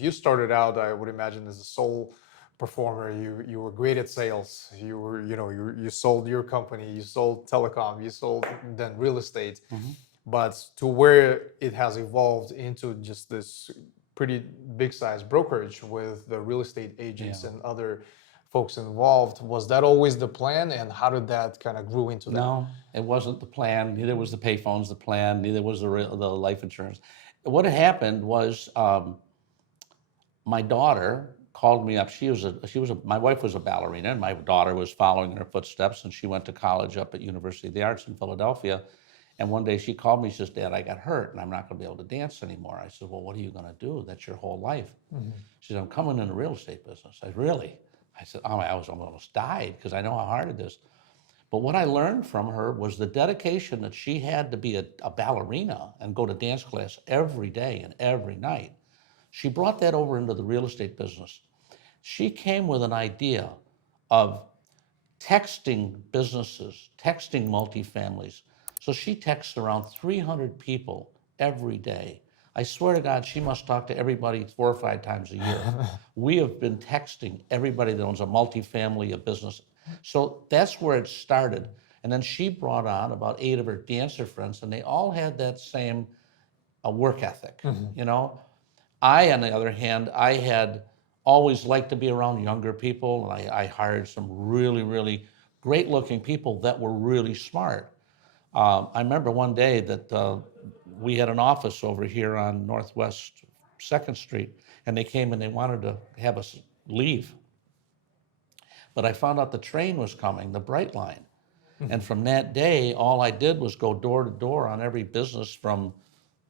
You started out, I would imagine, as a sole performer. You were great at sales. You were, you sold your company, you sold telecom, you sold then real estate. Hmm. But to where it has evolved into just this pretty big size brokerage with the real estate agents Yeah. and other folks involved, was that always the plan, and how did that kind of grew into that? No, it wasn't the plan. Neither was the payphones the plan. Neither was the life insurance. What had happened was my daughter called me up. My wife was a ballerina, and my daughter was following in her footsteps, and she went to college up at University of the Arts in Philadelphia. And one day she called me. She says, "Dad, I got hurt, and I'm not going to be able to dance anymore." I said, "Well, what are you going to do? That's your whole life." She said, "I'm coming in the real estate business." I said, "Really?" I said, "Oh, I almost died because I know how hard it is." But what I learned from her was the dedication that she had to be a ballerina and go to dance class every day and every night. She brought that over into the real estate business. She came with an idea of texting businesses, texting multifamilies. So she texts around 300 people every day. I swear to God, she must talk to everybody 4 or 5 times a year. We have been texting everybody that owns a multifamily, a business. So that's where it started. And then she brought on about 8 of her dancer friends, and they all had that same work ethic, you know? I, on the other hand, I had always liked to be around younger people, and I hired some really, really great-looking people that were really smart. I remember one day that we had an office over here on Northwest 2nd Street, and they came and they wanted to have us leave. But I found out the train was coming, the Bright Line. And from that day, all I did was go door to door on every business from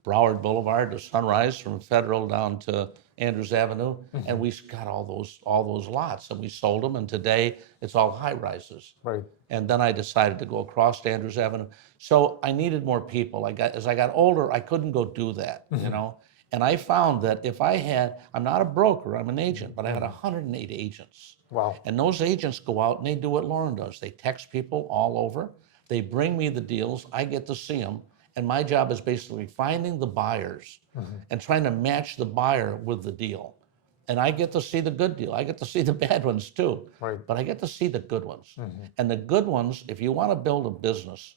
Broward Boulevard to Sunrise, from Federal down to Andrews Avenue, and we got all those lots, and we sold them. And today, it's all high rises. Right. And then I decided to go across to Andrews Avenue. So I needed more people. As I got older, I couldn't go do that, you know. And I found that if I'm not a broker, I'm an agent, but I had 108 agents. Wow. And those agents go out and they do what Lauren does. They text people all over. They bring me the deals. I get to see them. And my job is basically finding the buyers and trying to match the buyer with the deal. And I get to see the good deal. I get to see the bad ones too. Right. But I get to see the good ones. And the good ones, if you want to build a business,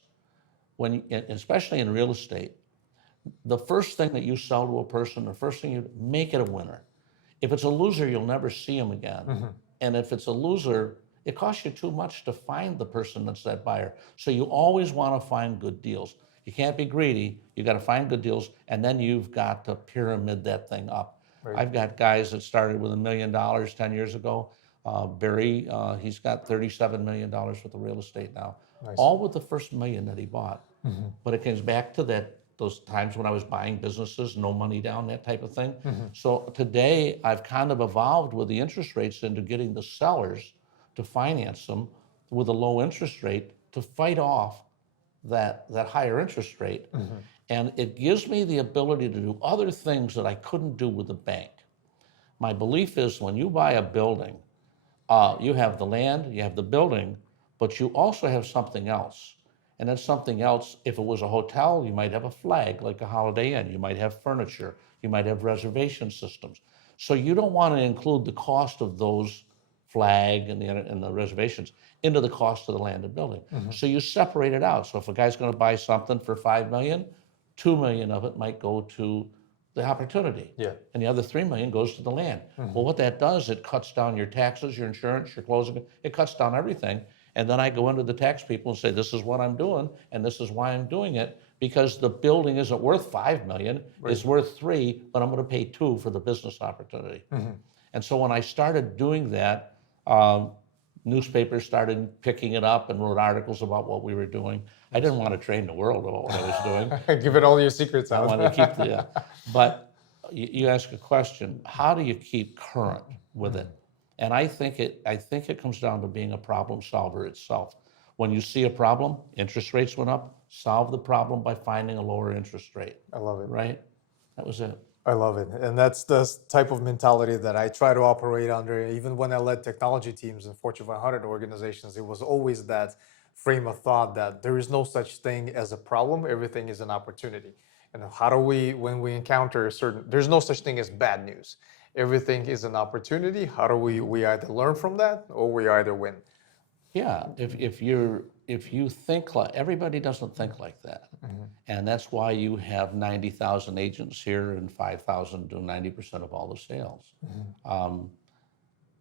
especially in real estate, the first thing that you sell to a person, the first thing you make it a winner. If it's a loser, you'll never see him again. And if it's a loser, it costs you too much to find the person that's that buyer. So you always want to find good deals. You can't be greedy. You got to find good deals, and then you've got to pyramid that thing up. Right. I've got guys that started with $1 million 10 years ago. Barry, he's got $37 million worth of real estate now, Nice. all with the first million that he bought. But it comes back to those times when I was buying businesses, no money down, that type of thing. So today, I've kind of evolved with the interest rates into getting the sellers to finance them with a low interest rate to fight off that higher interest rate. And it gives me the ability to do other things that I couldn't do with the bank. My belief is when you buy a building, you have the land, you have the building, but you also have something else. And then something else, if it was a hotel, you might have a flag like a Holiday Inn. You might have furniture. You might have reservation systems. So you don't want to include the cost of those flag and the reservations into the cost of the land and building. So you separate it out. So if a guy's going to buy something for $5 million, $2 million of it might go to the opportunity. Yeah. And the other $3 million goes to the land. Well, what that does, it cuts down your taxes, your insurance, your closing, it cuts down everything. And then I go into the tax people and say, this is what I'm doing, and this is why I'm doing it, because the building isn't worth $5 million, it's worth $3 million, but I'm going to pay $2 million for the business opportunity. And so when I started doing that, newspapers started picking it up and wrote articles about what we were doing. I didn't want to train the world about what I was doing. Give it all your secrets I out. wanted to keep the, but you ask a question, how do you keep current with it? And I think it comes down to being a problem solver itself. When you see a problem, interest rates went up, solve the problem by finding a lower interest rate. I love it. Right? That was it. I love it. And that's the type of mentality that I try to operate under. Even when I led technology teams in Fortune 500 organizations, it was always that frame of thought that there is no such thing as a problem, everything is an opportunity. And how do we, when we encounter there's no such thing as bad news. everything is an opportunity. How do we either learn from that or we either win? Yeah, if you think like everybody doesn't think like that, and that's why you have 90,000 agents here and 5,000 do 90% of all the sales.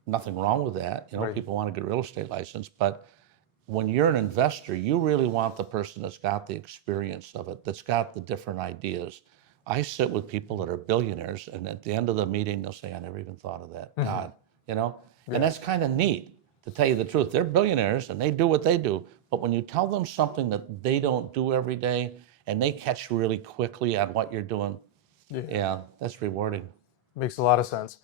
Nothing wrong with that. You know, Right. people want to get a real estate license, but when you're an investor, you really want the person that's got the experience of it, that's got the different ideas. I sit with people that are billionaires, and at the end of the meeting, they'll say, "I never even thought of that." God, you know, and that's kind of neat. To tell you the truth, they're billionaires and they do what they do. But when you tell them something that they don't do every day, and they catch really quickly on what you're doing, yeah, that's rewarding. Makes a lot of sense.